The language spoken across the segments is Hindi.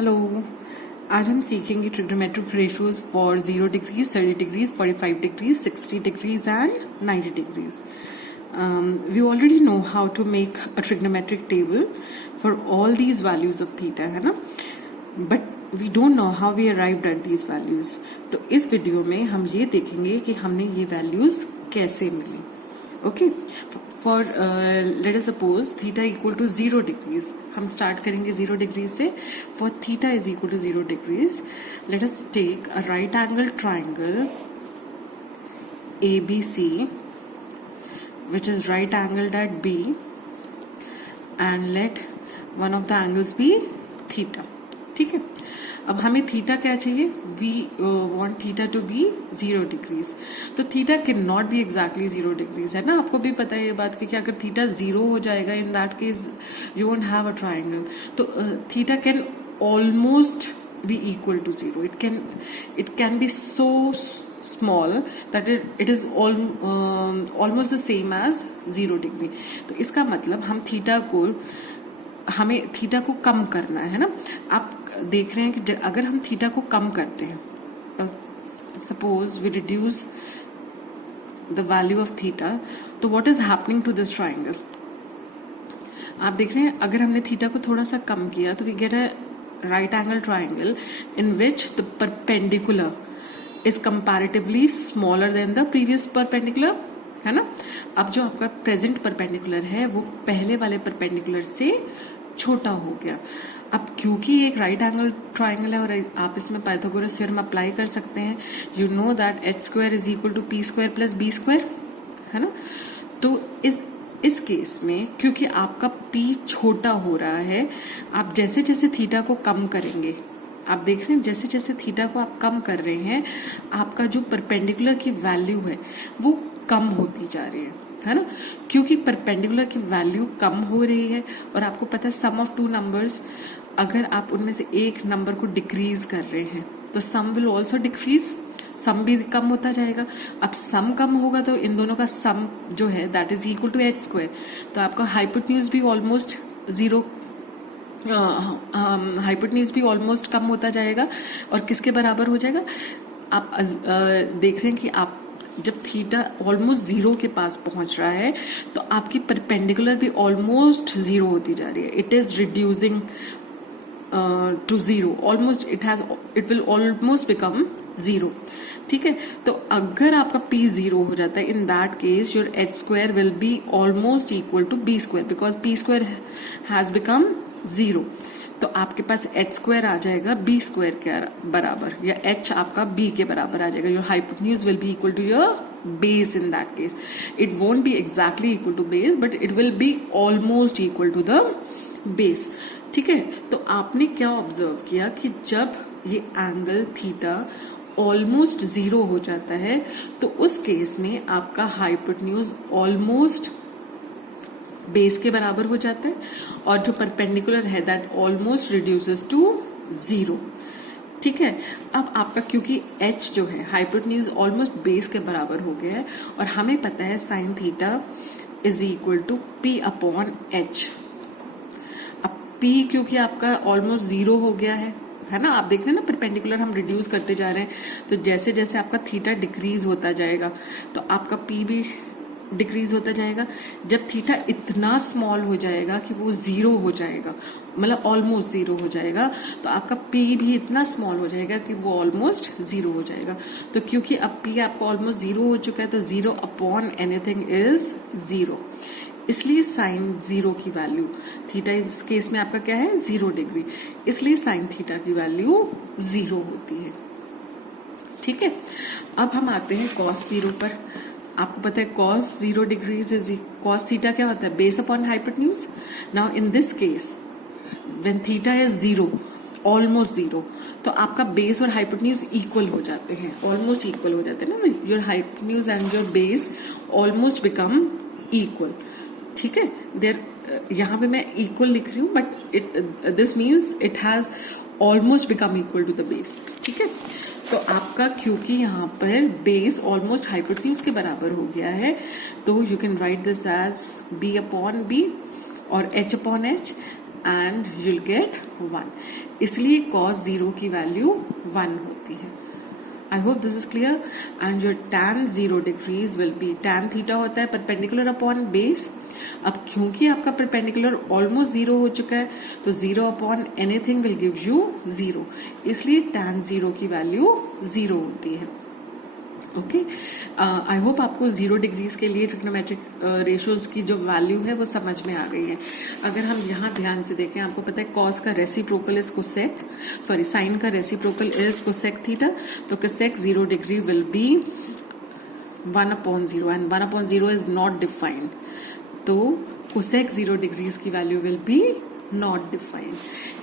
हेलो, आज हम सीखेंगे trigonometric ratios for 0 degrees, 30 degrees, 45 degrees, 60 degrees and 90 degrees. We already know how to make a trigonometric table for all these values of theta, है ना? But we don't know how we arrived at these values. तो इस वीडियो में हम ये देखेंगे कि हमने ये वैल्यूज कैसे मिली. Okay, for let us suppose theta equal to 0 degrees. हम स्टार्ट करेंगे 0 डिग्री से. For theta is equal to 0 degrees, let us take a right angle triangle ABC which is right angled at B and let one of the angles be theta. ठीक है, अब हमें थीटा क्या चाहिए? We want theta to be 0 degrees. तो theta can not be exactly 0 degrees, है ना? आपको भी पता है ये बात कि अगर थीटा 0 हो जाएगा, in that case you won't have a triangle. तो theta can almost be equal to 0. It can be so small that it is almost the same as 0 degree. तो इसका मतलब हमें थीटा को कम करना है ना. आप देख रहे हैं कि अगर हम थीटा को कम करते हैं, suppose we reduce the value of theta, तो what is happening to this triangle? आप देख रहे हैं अगर हमने थीटा को थोड़ा सा कम किया तो we get a right angle triangle in which the perpendicular is comparatively smaller than the previous perpendicular, है ना? अब जो आपका प्रेजेंट परपेंडिकुलर है वो पहले वाले परपेंडिकुलर से छोटा हो गया. अब क्योंकि एक राइट एंगल ट्राइंगल है और आप इसमें पाइथागोरस थ्योरम अप्लाई कर सकते हैं. You know that h square is equal to p square plus b square, है ना? तो इस केस में क्योंकि आपका p छोटा हो रहा है, आप जैसे जैसे थीटा को कम करेंगे, आप देख रहे हैं जैसे जैसे थीटा को आप कम कर रहे हैं, आपका जो परपेंडिकुलर की वैल्यू है वो कम होती जा रही है ना? क्योंकि परपेंडिकुलर की वैल्यू कम हो रही है और आपको पता है सम ऑफ टू नंबर्स, अगर आप उनमें से एक नंबर को डिक्रीज कर रहे हैं तो सम विल ऑल्सो डिक्रीज, सम भी कम होता जाएगा. अब सम कम होगा तो इन दोनों का सम जो है that is equal to h square. तो आपका हाइपोटेन्यूज भी ऑलमोस्ट जीरो, हाइपोटेन्यूज भी ऑलमोस्ट कम होता जाएगा. और किसके बराबर हो जाएगा? आप देख रहे हैं कि आप जब थीटा ऑलमोस्ट 0 के पास पहुंच रहा है तो आपकी परपेंडिकुलर भी ऑलमोस्ट 0 होती जा रही है. It is reducing to 0, almost it will almost become 0. ठीक है, तो अगर आपका p 0 हो जाता है, in that case your h square will be almost equal to b square because p square has become 0. तो आपके पास h स्क्वायर आ जाएगा b स्क्वायर के बराबर, या h आपका b के बराबर आ जाएगा. Your hypotenuse will be equal to your base. In that case it won't be exactly equal to base but it will be almost equal to the base. ठीक है, तो आपने क्या ऑब्जर्व किया कि जब ये एंगल थीटा ऑलमोस्ट 0 हो जाता है तो उस केस में आपका हाइपोटेन्यूज ऑलमोस्ट बेस के बराबर हो जाता है और जो परपेंडिकुलर है दैट ऑलमोस्ट रिड्यूसेस टू 0. ठीक है, अब आपका क्योंकि h जो है हाइपोटेन्यूज ऑलमोस्ट बेस के बराबर हो गया है और हमें पता है sine theta is equal to p upon h. अब p क्योंकि आपका ऑलमोस्ट 0 हो गया है ना? आप देख रहे हैं ना परपेंडिकुलर हम रिड्यूस करते जा रहे हैं, तो जैसे जैसे आपका थीटा डिक्रीज होता जाएगा तो आपका p भी डिक्रीज होता जाएगा. जब थीटा इतना स्मॉल हो जाएगा कि वो 0 हो जाएगा, मतलब ऑलमोस्ट 0 हो जाएगा, तो आपका p भी इतना स्मॉल हो जाएगा कि वो ऑलमोस्ट 0 हो जाएगा. तो क्योंकि अब p आपका ऑलमोस्ट 0 हो चुका है तो 0 अपॉन एनीथिंग इज 0. इसलिए साइन 0 की वैल्यू, थीटा इस केस में आपका क्या है 0 डिग्री, इसलिए साइन थीटा की वैल्यू 0 होती है. ठीक है, अब हम आते हैं कॉस 0 पर. आपको पता है cos 0 degrees is cos theta क्या होता है? Base upon hypotenuse. Now in this case when theta is 0, almost 0, तो आपका बेस और हाइपोटेन्यूज इक्वल हो जाते हैं, ऑलमोस्ट इक्वल हो जाते हैं ना. Your hypotenuse and your base almost become equal. ठीक है, देयर यहाँ पे मैं इक्वल लिख रही हूँ but this means it has almost become equal to the base. ठीक है, तो आपका क्योंकि यहाँ पर बेस ऑलमोस्ट हाइपोटेन्यूज के बराबर हो गया है तो you can write this as b upon b और h upon h and you'll get 1, इसलिए cos 0 की वैल्यू 1 होती है। आई hope this is clear. And जो tan 0 degrees will B, tan theta होता है परपेंडिकुलर अपॉन बेस। अब क्योंकि आपका परपेंडिकुलर ऑलमोस्ट 0 हो चुका है तो 0 upon anything will give you 0, इसलिए tan 0 की वैल्यू 0 होती है। ओके, आई होप आपको 0 डिग्रीज के लिए ट्रिग्नोमेट्रिक रेशियोज की जो वैल्यू है वो समझ में आ गई है। अगर हम यहाँ ध्यान से देखें, आपको पता है कॉस का reciprocal is cosec, sorry sine का रेसिप्रोकल इज कोसेक थीटा, तो cosec 0 degree will B 1/0 and 1/0 is not defined, तो कोसेक 0 डिग्रीज की value will be not defined.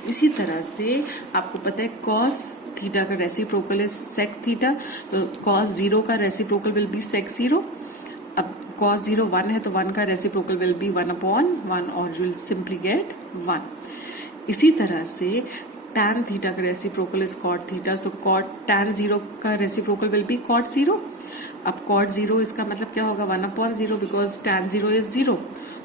इसी तरह से आपको पता है कॉस थीटा का रेसिप्रोकल इज सेक थीटा, तो कॉस 0 का रेसिप्रोकल विल बी सेक 0। अब कॉस 0 1 है तो 1 का रेसिप्रोकल विल बी 1/1 और यू विल सिंपली गेट 1। इसी तरह से tan थीटा का reciprocal is cot theta, so cot tan 0 का रेसिप्रोकल विल बी कॉट 0। अब कॉट 0 इसका मतलब क्या होगा 1/0, बिकॉज tan 0 इज 0,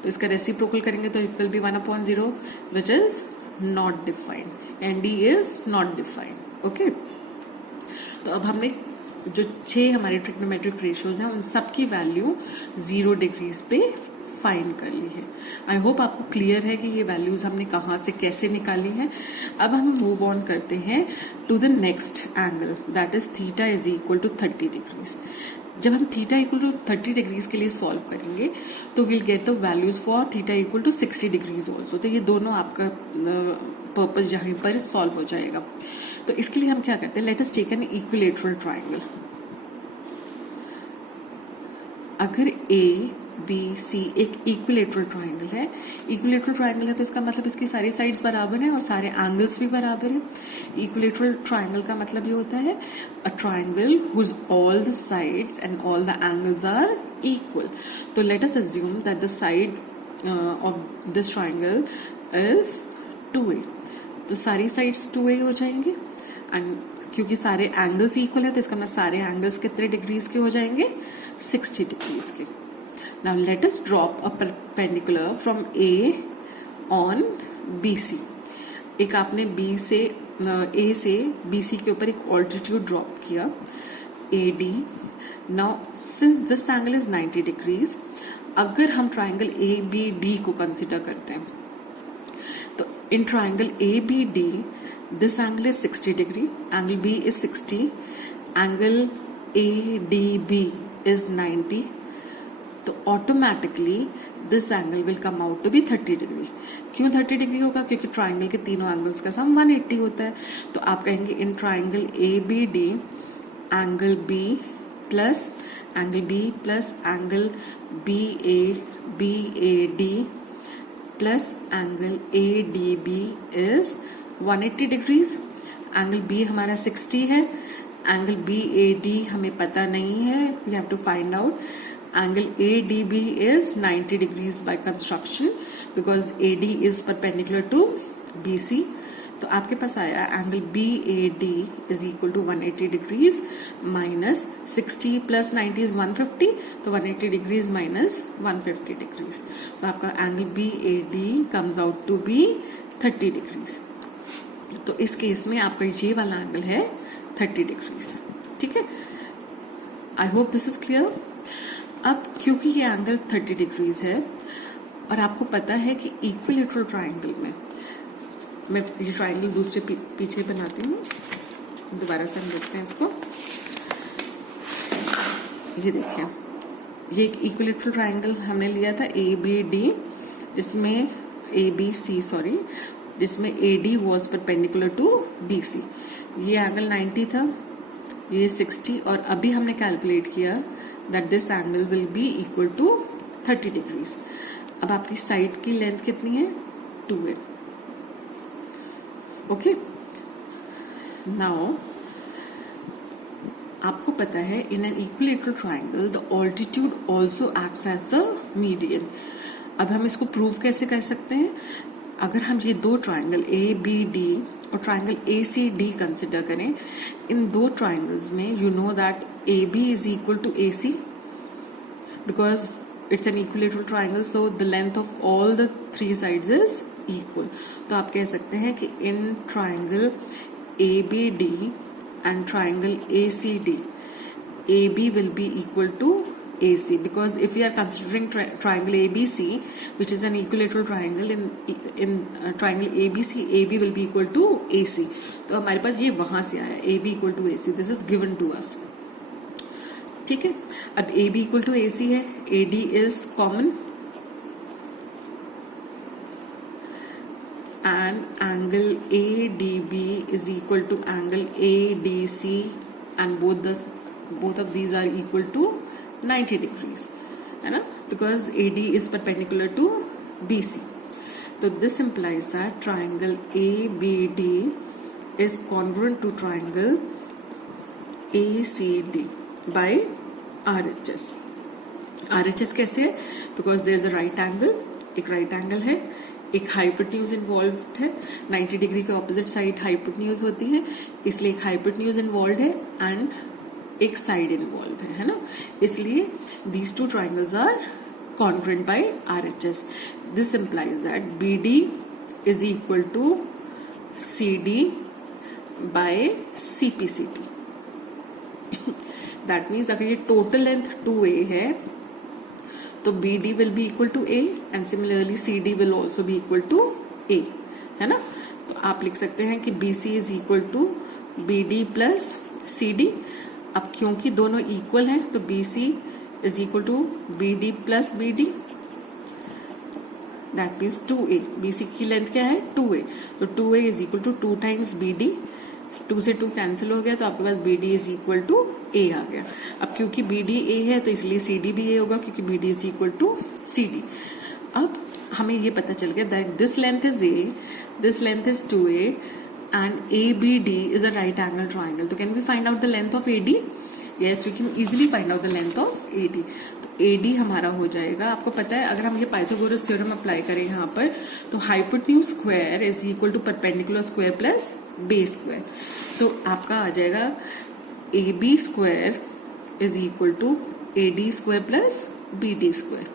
तो इसका रेसिप्रोकल करेंगे तो it will B 1/0 which is not defined, ND is not defined. Okay, तो अब हमने जो 6 हमारे ट्रिग्नोमेट्रिक रेशियोज हैं उन सबकी वैल्यू 0 डिग्रीज पे फाइंड कर ली है। आई होप आपको क्लियर है कि ये वैल्यूज हमने कहाँ से कैसे निकाली है। अब हम मूव ऑन करते हैं to the next angle, that is theta is equal to 30 degrees. जब हम थीटा इक्वल टू 30 डिग्रीज के लिए सॉल्व करेंगे तो will get the values for theta equal to 60 degrees also, तो ये दोनों आपका पर्पज यहीं पर सॉल्व हो जाएगा। तो इसके लिए हम क्या करते हैं, let us take an equilateral triangle. अगर ABC एक इक्विलेटरल ट्राइंगल है, इक्विलेटरल ट्राइंगल है तो इसका मतलब इसकी सारी साइड्स बराबर हैं और सारे एंगल्स भी बराबर हैं। इक्विलेटरल ट्राइंगल का मतलब ये होता है a triangle whose all the sides and all the angles are equal. तो let us assume that the side of this triangle is 2A, तो सारी साइड्स 2A हो जाएंगे एंड क्योंकि सारे एंगल्स इक्वल है तो इसका मतलब सारे एंगल्स कितने डिग्रीज के हो जाएंगे, 60 डिग्रीज के। Now let us drop a perpendicular from A on BC। एक आपने A से BC के ऊपर एक ऑल्टीट्यूड ड्रॉप किया AD। Now since this angle is 90 degrees, अगर हम ट्राइंगल ABD को कंसिडर करते हैं तो in triangle ABD this angle is 60 degree, angle B is 60, angle ADB is 90, तो automatically this angle will come out to be 30 degree. क्यों 30 डिग्री होगा, क्योंकि ट्राइंगल के तीनों एंगल्स का सम 180 होता है। तो आप कहेंगे in triangle ABD angle B plus angle BAD plus angle ADB is 180 degrees. Angle B हमारा 60 है, एंगल BAD हमें पता नहीं है, we have to find out. Angle ADB is 90 degrees by construction because AD is perpendicular to BC। तो आपके पास आया angle BAD is equal to 180 degrees minus 60 plus 90 is 150, तो 180 degrees minus 150 degrees, तो आपका angle BAD comes out to be 30 degrees। तो इस केस में आपका ये वाला एंगल है 30 degrees। ठीक है, आई होप दिस इज क्लियर। अब क्योंकि ये एंगल 30 डिग्रीज है और आपको पता है कि इक्विलेटरल ट्राइंगल में, मैं ये ट्राइंगल दूसरे पीछे बनाती हूँ, दोबारा से हम देखते हैं इसको। ये देखिए, ये एक इक्विलेटरल ट्राइंगल हमने लिया था ABD, इसमें जिसमें AD was perpendicular to BC। ये एंगल 90 था, ये 60, और अभी हमने कैलकुलेट किया that this angle will be equal to 30 degrees। अब आपकी साइड की लेंथ कितनी है, 2A। ओके, नाउ आपको पता है in an equilateral triangle the altitude also acts as the median. अब हम इसको प्रूव कैसे कर सकते हैं, अगर हम ये दो ट्राइंगल ABD और ट्राइंगल ACD कंसिडर करें, इन दो ट्राइंगल्स में you know that AB is equal to AC because it's an equilateral triangle, so the length of all the three sides is equal. तो आप कह सकते हैं कि in triangle ABD and triangle ACD, AB will be equal to AC, because if we are considering triangle ABC, which is an equilateral triangle, in triangle ABC, AB will be equal to AC. तो हमारे पास ये वहां से आया, AB equal to AC, this is given to us. ठीक है, अब AB equal to AC है, AD is common and angle ADB is equal to angle ADC, and both of these are equal to 90 degrees, है ना, because AD is perpendicular to BC. So this implies that triangle ABD is congruent to triangle ACD by RHS. RHS कैसे है? Because there is a right angle, एक right angle है, एक हाइपोटेन्यूज इन्वॉल्व है, 90 डिग्री के ऑपोजिट साइड हाइपोटेन्यूज होती है, इसलिए एक हाइपोटेन्यूज इन्वॉल्व है एंड एक साइड इन्वॉल्व है ना, इसलिए these two triangles are congruent by RHS. This implies that BD is equal to CD by CPCD. That means अगर ये टोटल लेंथ 2A है तो BD will be equal to A and similarly CD will also be equal to A, है ना. तो आप लिख सकते हैं कि BC is equal to BD plus CD. अब क्योंकि दोनों इक्वल हैं तो BC is equal to BD plus BD. That means 2A. BC की लेंथ क्या है? 2A. तो 2A is equal to 2 times BD. 2 से 2 कैंसिल हो गया तो आपके पास BD is equal to A आ गया. अब क्योंकि BD A है तो इसलिए CD भी A होगा, क्योंकि BD is equal to CD. अब हमें ये पता चल गया that this length is A, this length is 2A and ABD is a right angle triangle. तो can we find out the length of AD? Yes, we can easily find out the length of AD. तो AD हमारा हो जाएगा, आपको पता है अगर हम ये पाइथागोरस थ्योरम अप्लाई करें यहाँ पर तो hypotenuse square is equal to perpendicular square plus base square. तो आपका आ जाएगा AB square is equal to AD square plus BD square.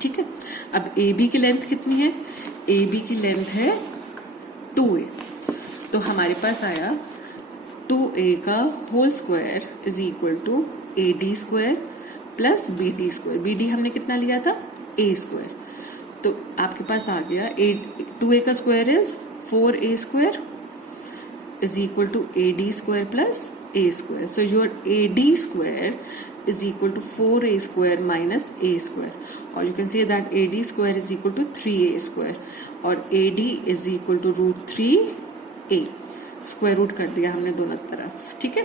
ठीक है, अब AB की लेंथ कितनी है? AB की लेंथ है 2A. तो हमारे पास आया 2A का whole square is equal to AD square plus BD square. BD हमने कितना लिया था? A square. तो आपके पास आ गया 2A का square is 4A square is equal to AD square plus A square. So your AD square is equal to 4A square minus A square. Or you can say that AD square is equal to 3A square. और AD is equal to √3A. Square root कर दिया हमने दोनों तरफ. ठीक है,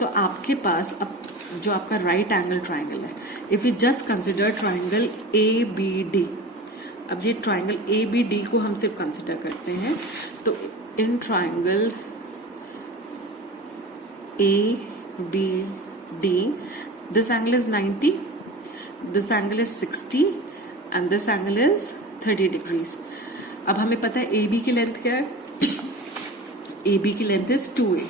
तो आपके पास अब जो आपका राइट एंगल ट्राइंगल है, if you just consider triangle ABD. अब ये ट्राइंगल ABD को हम सिर्फ कंसिडर करते हैं. तो in triangle ABD, this angle is 90, this angle is 60 and this angle is 30 degrees. अब हमें पता है AB की लेंथ क्या है? AB की लेंथ इज 2A.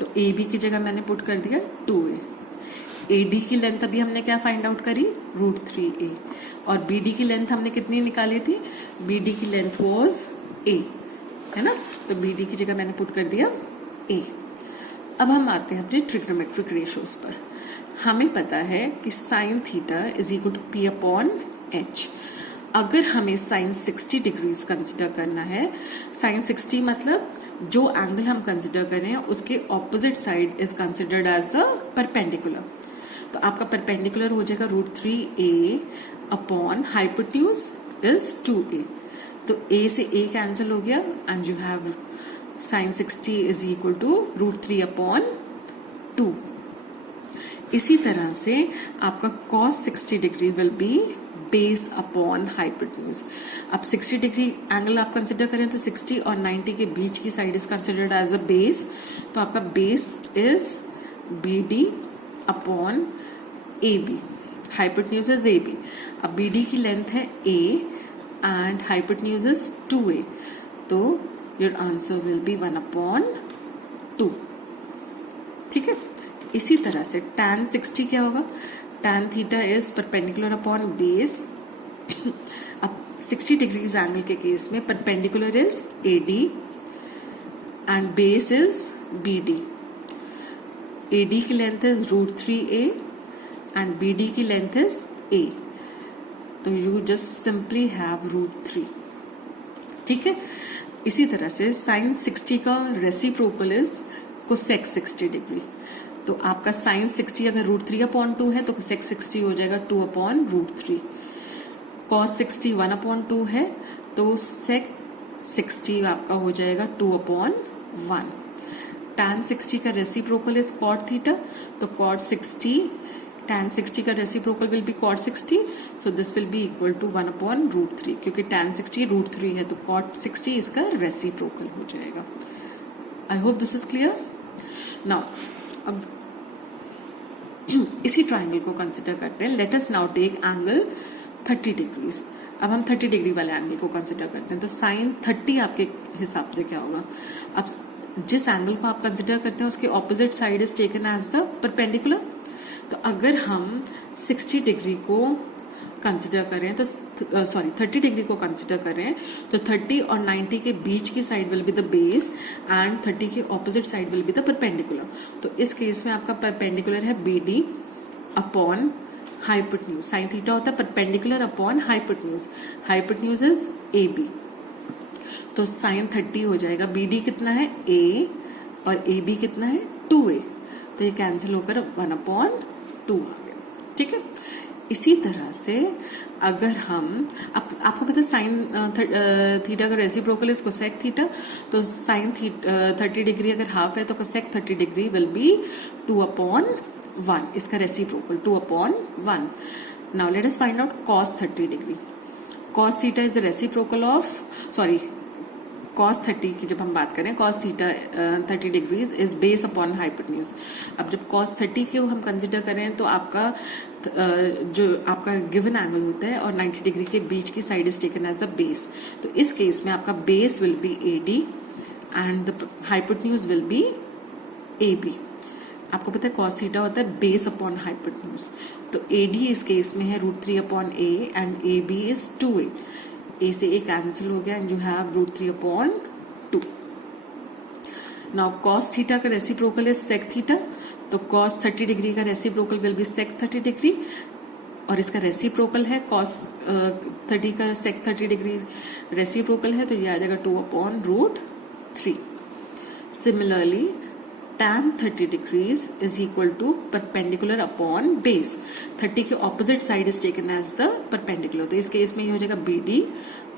तो AB की जगह मैंने पुट कर दिया 2A. AD की लेंथ अभी हमने क्या फाइंड आउट करी? √3A. और BD की लेंथ हमने कितनी निकाली थी? BD की लेंथ वाज A, है ना. तो BD की जगह मैंने पुट कर दिया A. अब हम आते हैं अपने ट्रिग्नोमेट्रिक रेशियोज पर. हमें पता है कि sine theta is equal to P upon H. अगर हमें साइन 60 डिग्रीज कंसिडर करना है, साइन 60 मतलब जो एंगल हम कंसिडर कर रहे हैं उसके opposite side is considered as the perpendicular. तो आपका परपेंडिकुलर हो जाएगा √3A upon hypotenuse is 2A. तो A से A कैंसिल हो गया and you have sine 60 is equal to √3 upon 2. इसी तरह से आपका cos 60 degree will be base upon hypotenuse. अब 60 डिग्री एंगल आप कंसिडर करें तो 60 और 90 के बीच की side is considered as a base. तो आपका base is BD upon AB. Hypotenuse is AB. अब BD की लेंथ है A and hypotenuse is 2A. तो your answer will be 1 upon 2. ठीक है, इसी तरह से tan 60 क्या होगा? tan theta is perpendicular upon base. अब 60 डिग्रीज एंगल के केस में perpendicular is AD and base is BD. AD की length is √3a and BD की लेंथ इज A. तो यू जस्ट सिंपली हैव √3. ठीक है. इसी तरह से sin 60 का रेसिप्रोकल इज कोसेक 60 डिग्री. तो आपका sin 60 अगर √3/2 है तो कोसेक 60 हो जाएगा 2/√3. cos 60 1/2 है तो sec 60 आपका हो जाएगा 2/1. tan 60 का रेसिप्रोकल इज cot थीटा. तो cot 60 tan 60 का reciprocal will be cot 60. So this will be equal to 1/√3 क्योंकि tan 60 √3 है तो cot 60 इसका रेसिप्रोकल हो जाएगा. I hope this is clear. Now अब इसी ट्राइंगल को कंसिडर करते हैं. Let us now take angle 30 degrees. अब हम 30 डिग्री वाले एंगल को कंसिडर करते हैं. तो साइन 30 आपके हिसाब से क्या होगा? अब जिस एंगल को आप कंसिडर करते हैं उसके opposite side is taken as the perpendicular. तो अगर हम 60 डिग्री को कंसिडर करें तो 30 डिग्री को कंसिडर करें तो 30 और 90 के बीच की side will be the base and 30 के opposite side will be the perpendicular. तो इस केस में आपका परपेंडिकुलर है BD upon hypotenuse. Sine theta होता है perpendicular upon hypotenuse. Hypotenuse is AB. तो साइन 30 हो जाएगा. BD कितना है A और AB कितना है 2A. तो ये कैंसिल होकर 1/2 आ गया. ठीक है. इसी तरह से अगर हम आपको पता है साइन थीटा का रेसिप्रोकल इज कोसेक थीटा. तो साइन 30 डिग्री अगर हाफ है तो कोसेक 30 डिग्री विल बी 2/1. इसका reciprocal 2/1. Now let us find out cos 30 degree. cos theta is the reciprocal of cos 30 की जब हम बात करें cos theta 30 degrees is base upon hypotenuse. अब जब cos 30 को हम कंसिडर करें तो आपका जो आपका गिवन एंगल होता है और 90 डिग्री के बीच की side is taken as the base. तो इस केस में आपका base will be AD and the hypotenuse will be AB. आपको पता है cos थीटा होता है बेस अपॉन हाइपोटेन्यूज. तो AD इस केस में है √3/a and AB is 2A. A से A कैंसिल हो गया and you have √3/2. Now cos theta का रेसिप्रोकल इज sec थीटा. तो cos 30 डिग्री का reciprocal will B sec 30 degree और इसका रेसिप्रोकल है cos 30 का sec 30 डिग्री रेसिप्रोकल है तो ये आ जाएगा 2/√3. Similarly tan 30 degrees is equal to perpendicular upon base. 30 के opposite side is taken as the perpendicular. तो इस केस में ये हो जाएगा BD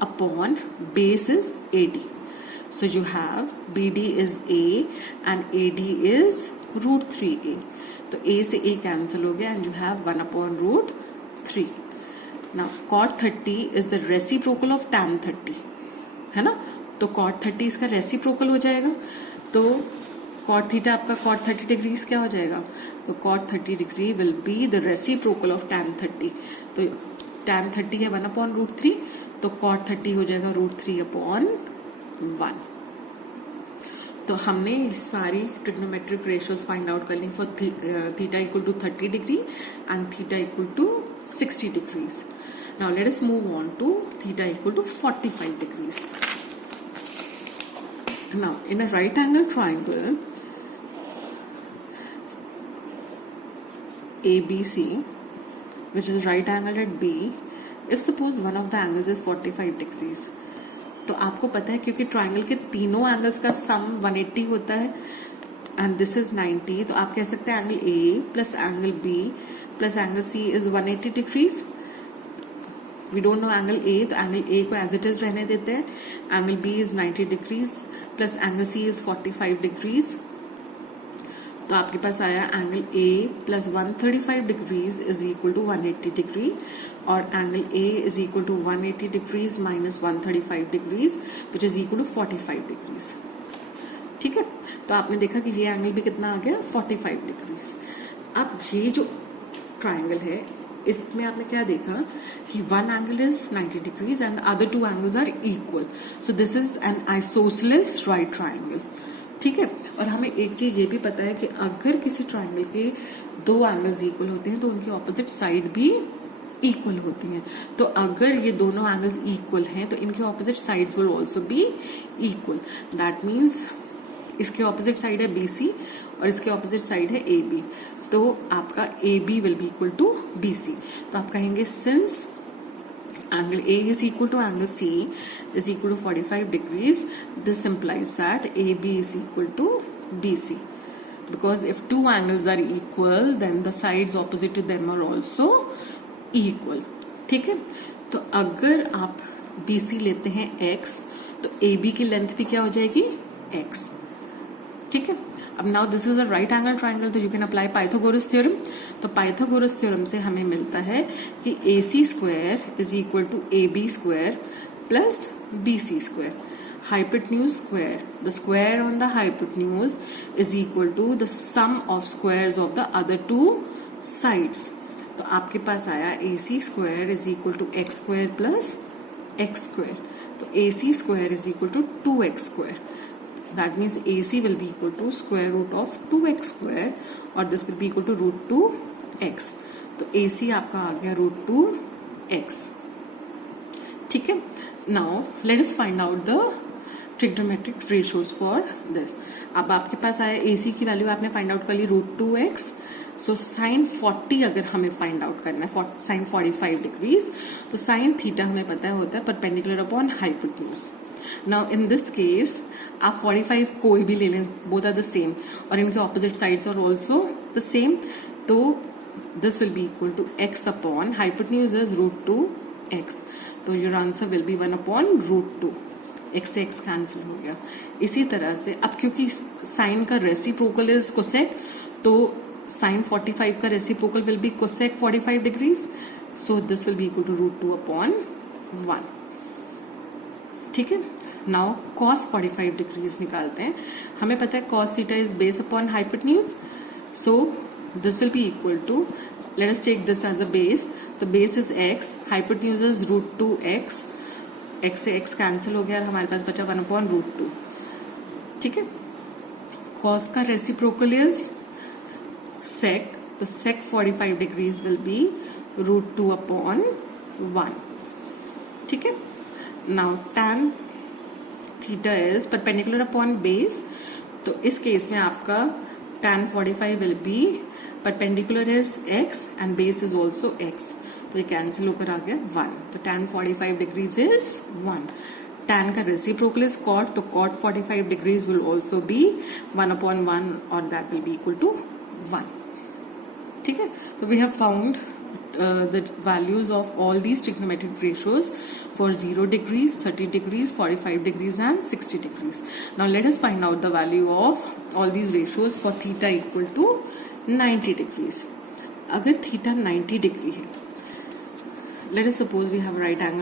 upon base is AD. So you have BD is A and AD is √3a. तो A से A कैंसिल हो गया and you have 1/√3. Now cot 30 is the reciprocal of tan 30. है ना. तो cot 30 इसका रेसिप्रोकल हो जाएगा. तो cot थीटा आपका cot 30 डिग्रीज क्या हो जाएगा? तो cot 30 degree will be the reciprocal of tan 30. तो tan 30 है 1/√3. तो cot 30 हो जाएगा √3/1. तो हमने सारी ट्रिग्नोमेट्रिक रेशियोज फाइंड आउट कर ली for theta equal to 30 degree and theta equal to 60 degrees. Now let us move on to theta equal to 45 degrees. Now in a right angle triangle ABC which is right angled at B, if suppose one of the angles is 45 degrees. तो आपको पता है क्योंकि ट्राइंगल के तीनों एंगल्स का सम 180 होता है एंड दिस इज 90. तो आप कह सकते हैं angle A plus angle B plus angle C is 180 degrees. We don't know angle A, तो एंगल A को एज इट इज रहने देते हैं. Angle B is 90 degrees plus angle C is 45 degrees. तो आपके पास आया angle A plus 135 degrees is equal to 180 degree और angle A is equal to 180 degrees minus 135 degrees which is equal to 45 degrees. ठीक है. तो आपने देखा कि ये एंगल भी कितना आ गया 45 डिग्रीज. अब ये जो ट्राइंगल है इसमें आपने क्या देखा कि one angle is 90 degrees and other two angles are equal. So this is an isosceles right triangle. ठीक है. और हमें एक चीज ये भी पता है कि अगर किसी ट्राइंगल के दो एंगल्स इक्वल होते हैं तो उनकी ऑपोजिट साइड भी इक्वल होती हैं। तो अगर ये दोनों एंगल्स इक्वल हैं तो इनके opposite sides will also be equal. That means इसके ऑपोजिट साइड है BC और इसके ऑपोजिट साइड है AB, तो आपका AB will be equal to BC। तो आप कहेंगे since angle A is equal to angle C is equal to 45 degrees, this implies that AB is equal to BC. Because if two angles are equal, then the sides opposite to them are also equal. ठीक है, तो अगर आप BC लेते हैं X, तो AB की लेंथ भी क्या हो जाएगी X। ठीक है, अब now this is a right angle triangle, तो you can apply Pythagoras theorem. तो पाइथागोरस थ्योरम से हमें मिलता है कि AC square is equal to AB square plus BC square. Hypotenuse square, the square on the hypotenuse is equal to the sum of squares of the other two sides. तो आपके पास आया AC square is equal to X square plus X square. तो AC square is equal to 2X square. That means AC will be equal to square root of 2x square और this will be equal to root 2x। तो AC आपका आ गया root 2x। ठीक है, now let us find out the trigonometric ratios for this। अब आपके पास आया AC की वैल्यू आपने फाइंड आउट कर ली root 2x। सो साइन 40 अगर हमें फाइंड आउट करना है, साइन 45 डिग्रीज, तो साइन थीटा हमें पता होता है perpendicular upon hypotenuse. Now in this case आप 45 कोई भी ले लें, बोथ आर द सेम और इनके opposite sides are also the same, तो this will be equal to x upon hypotenuse is root 2x। तो your answer will be 1 upon root 2। x से x कैंसिल हो गया। इसी तरह से अब क्योंकि साइन का रेसिप्रोकल इज कोसेक, तो साइन 45 का reciprocal will be cosec 45 degrees, so this will be equal to root 2 upon 1। ठीक है, नाउ cos 45 डिग्रीज निकालते हैं। हमें पता है cos theta is base upon hypotenuse, so this will be equal to, let us take this as a base, तो base is x, hypotenuse is root 2x, x से x कैंसिल हो गया और हमारे पास बचा 1 अपॉन रूट 2। ठीक है, cos का रेसिप्रोकल इज sec, तो sec 45 degrees will be root 2 upon 1। ठीक है, now tan theta is perpendicular upon base, तो इस केस में आपका tan 45 will be perpendicular is x and base is also x, तो ये कैंसिल होकर आ गया 1, तो tan 45 डिग्रीज इज 1। tan का रेसिप्रोकल इज cot, तो cot 45 degrees will also be 1 upon 1 और that will be equal to 1। ठीक है, तो we have found the values of all these trigonometric ratios for 0 degrees, 30 degrees, 45 degrees and 60 degrees. Now let us find out the value of all these ratios for theta equal to 90 degrees. अगर theta 90 degree है, let us suppose we have a right angle